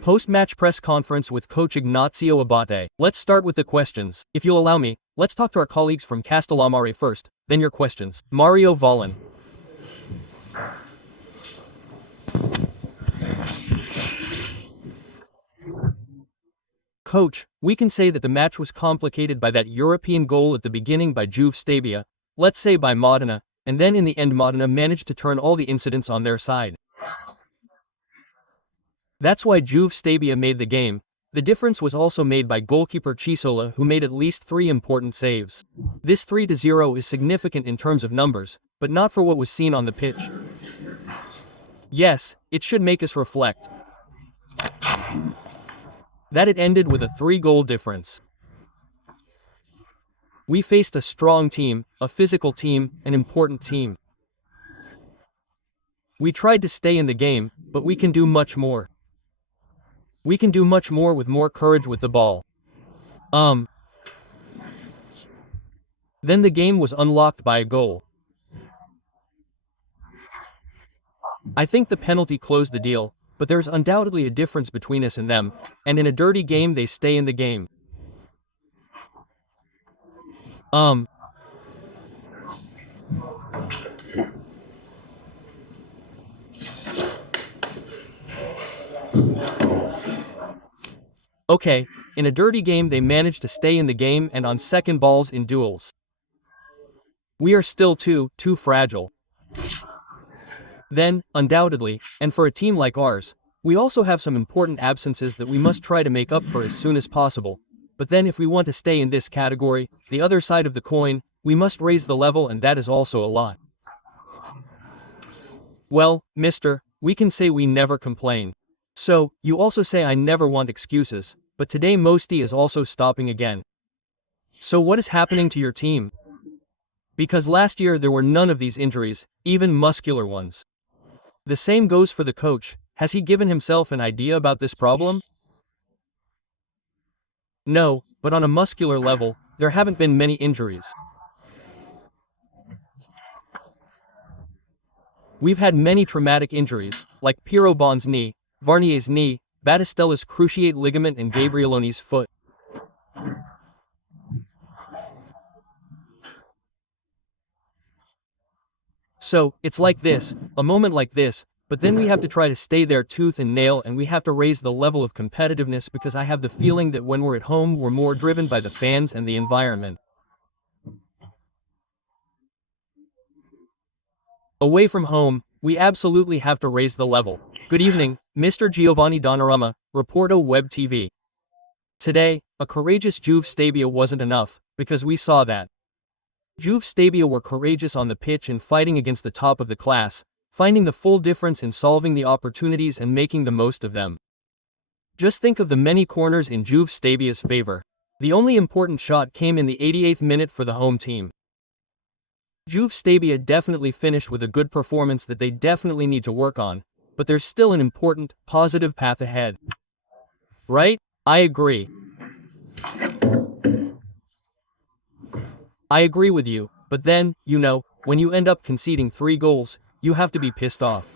Post-match press conference with coach Ignazio Abate. Let's start with the questions. If you'll allow me, let's talk to our colleagues from Castellammare first, then your questions. Mario Volin. Coach, we can say that the match was complicated by that European goal at the beginning by Juve Stabia, let's say by Modena, and then in the end Modena managed to turn all the incidents on their side. That's why Juve Stabia made the game. The difference was also made by goalkeeper Cisola, who made at least 3 important saves. This 3-0 is significant in terms of numbers, but not for what was seen on the pitch. Yes, it should make us reflect that it ended with a 3-goal difference. We faced a strong team, a physical team, an important team. We tried to stay in the game, but we can do much more. We can do much more with more courage with the ball. Then the game was unlocked by a goal. I think the penalty closed the deal, but there's undoubtedly a difference between us and them, and in a dirty game they stay in the game. Okay, in a dirty game they managed to stay in the game and on second balls in duels. We are still too fragile. Then, undoubtedly, and for a team like ours, we also have some important absences that we must try to make up for as soon as possible. But then if we want to stay in this category, the other side of the coin, we must raise the level, and that is also a lot. Well, mister, we can say we never complain. So, you also say I never want excuses, but today Mosti is also stopping again. So what is happening to your team? Because last year there were none of these injuries, even muscular ones. The same goes for the coach. Has he given himself an idea about this problem? No, but on a muscular level, there haven't been many injuries. We've had many traumatic injuries, like Piero Bon's knee, Varnier's knee, Battistella's cruciate ligament and Gabrieloni's foot. So, it's like this, a moment like this, but then we have to try to stay there tooth and nail, and we have to raise the level of competitiveness, because I have the feeling that when we're at home we're more driven by the fans and the environment. Away from home, we absolutely have to raise the level. Good evening, Mr. Giovanni Donnarumma, Reporto Web TV. Today, a courageous Juve Stabia wasn't enough, because we saw that Juve Stabia were courageous on the pitch and fighting against the top of the class, finding the full difference in solving the opportunities and making the most of them. Just think of the many corners in Juve Stabia's favor. The only important shot came in the 88th minute for the home team. Juve Stabia definitely finished with a good performance that they definitely need to work on, but there's still an important, positive path ahead. Right? I agree. I agree with you, but then, you know, when you end up conceding 3 goals, you have to be pissed off.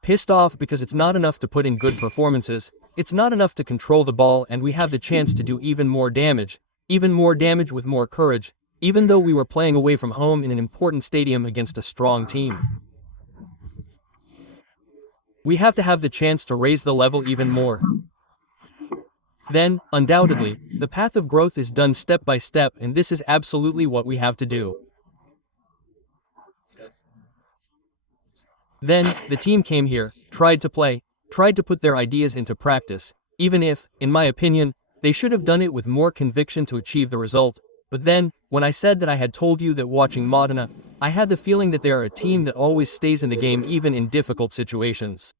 Pissed off because it's not enough to put in good performances, it's not enough to control the ball, and we have the chance to do even more damage with more courage, even though we were playing away from home in an important stadium against a strong team. We have to have the chance to raise the level even more. Then, undoubtedly, the path of growth is done step by step, and this is absolutely what we have to do. Then, the team came here, tried to play, tried to put their ideas into practice, even if, in my opinion, they should have done it with more conviction to achieve the result. But then, when I said that I had told you that watching Modena, I had the feeling that they are a team that always stays in the game even in difficult situations.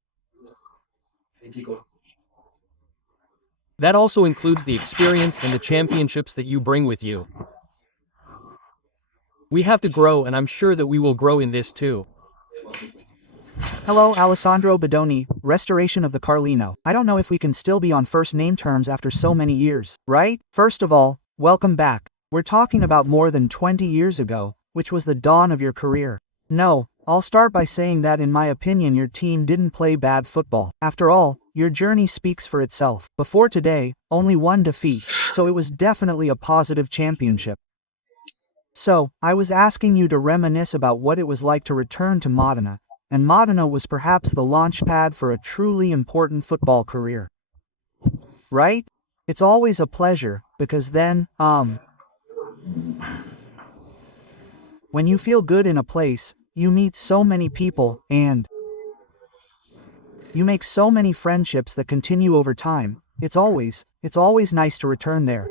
That also includes the experience and the championships that you bring with you. We have to grow, and I'm sure that we will grow in this too. Hello, Alessandro Bedoni, restoration of the Carlino. I don't know if we can still be on first name terms after so many years, right? First of all, welcome back. We're talking about more than 20 years ago, which was the dawn of your career. No, I'll start by saying that in my opinion your team didn't play bad football. After all, your journey speaks for itself. Before today, only one defeat, so it was definitely a positive championship. So, I was asking you to reminisce about what it was like to return to Modena, and Modena was perhaps the launchpad for a truly important football career. Right? It's always a pleasure, because then, when you feel good in a place, you meet so many people, and you make so many friendships that continue over time. It's always nice to return there.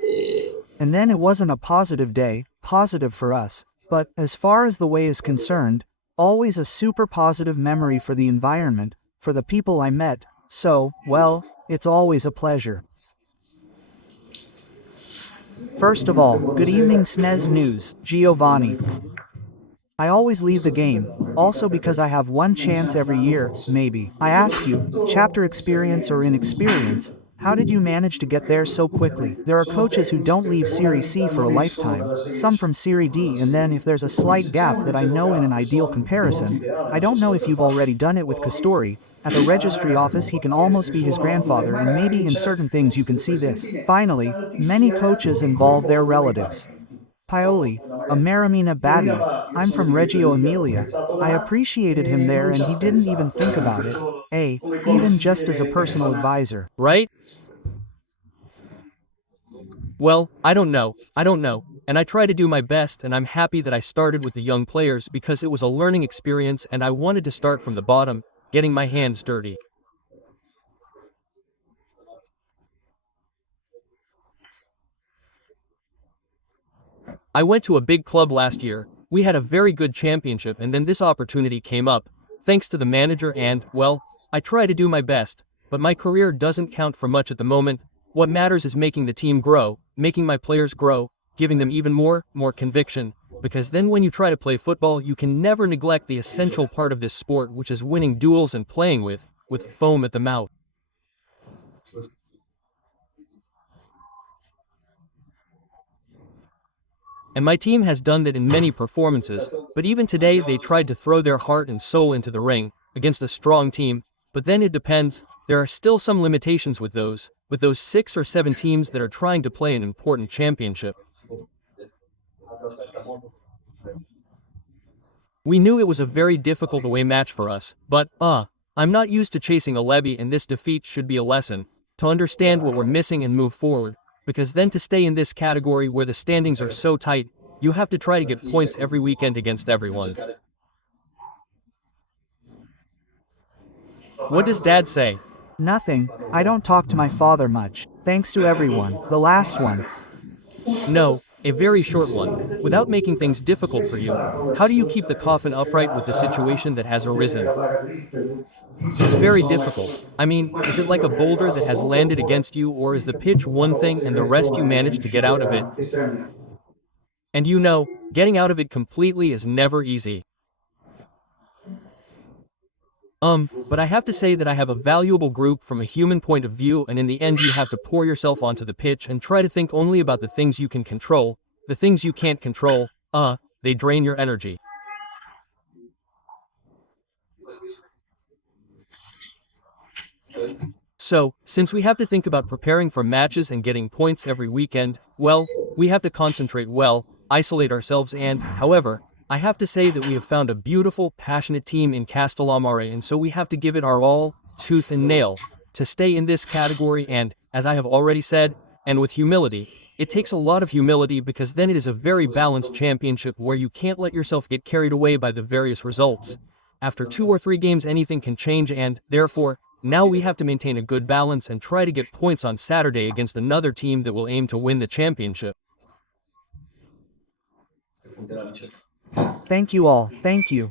And then it wasn't a positive day, positive for us, but, as far as the way is concerned, always a super positive memory for the environment, for the people I met, so, well, it's always a pleasure. First of all, good evening SNES News, Giovanni. I always leave the game, also because I have one chance every year, maybe. I ask you, chapter experience or inexperience, how did you manage to get there so quickly? There are coaches who don't leave Serie C for a lifetime, some from Serie D, and then if there's a slight gap that I know in an ideal comparison, I don't know if you've already done it with Castori, at the registry office he can almost be his grandfather, and maybe in certain things you can see this. Finally, many coaches involve their relatives. Pioli, a Maramina Batti, I'm from Reggio Emilia. I appreciated him there and he didn't even think about it, even just as a personal advisor. Right? Well, I don't know, and I try to do my best, and I'm happy that I started with the young players because it was a learning experience and I wanted to start from the bottom, getting my hands dirty. I went to a big club last year, we had a very good championship, and then this opportunity came up, thanks to the manager, and, well, I try to do my best, but my career doesn't count for much at the moment. What matters is making the team grow, making my players grow, giving them even more conviction, because then when you try to play football you can never neglect the essential part of this sport, which is winning duels and playing with foam at the mouth. And my team has done that in many performances, but even today they tried to throw their heart and soul into the ring, against a strong team, but then it depends, there are still some limitations with those 6 or 7 teams that are trying to play an important championship. We knew it was a very difficult away match for us, but, I'm not used to chasing a levy, and this defeat should be a lesson, to understand what we're missing and move forward, because then to stay in this category where the standings are so tight, you have to try to get points every weekend against everyone. What does Dad say? Nothing, I don't talk to my father much, thanks to everyone. The last one. No, a very short one. Without making things difficult for you, how do you keep the coffin upright with the situation that has arisen? It's very difficult. I mean, is it like a boulder that has landed against you, or is the pitch one thing and the rest you manage to get out of it? And you know, getting out of it completely is never easy. But I have to say that I have a valuable group from a human point of view, and in the end you have to pour yourself onto the pitch and try to think only about the things you can control. The things you can't control, they drain your energy. So, since we have to think about preparing for matches and getting points every weekend, well, we have to concentrate well, isolate ourselves, and, however, I have to say that we have found a beautiful, passionate team in Castellammare, and so we have to give it our all, tooth and nail, to stay in this category, and, as I have already said, and with humility. It takes a lot of humility, because then it is a very balanced championship where you can't let yourself get carried away by the various results. After 2 or 3 games anything can change, and, therefore, now we have to maintain a good balance and try to get points on Saturday against another team that will aim to win the championship. Thank you all, thank you.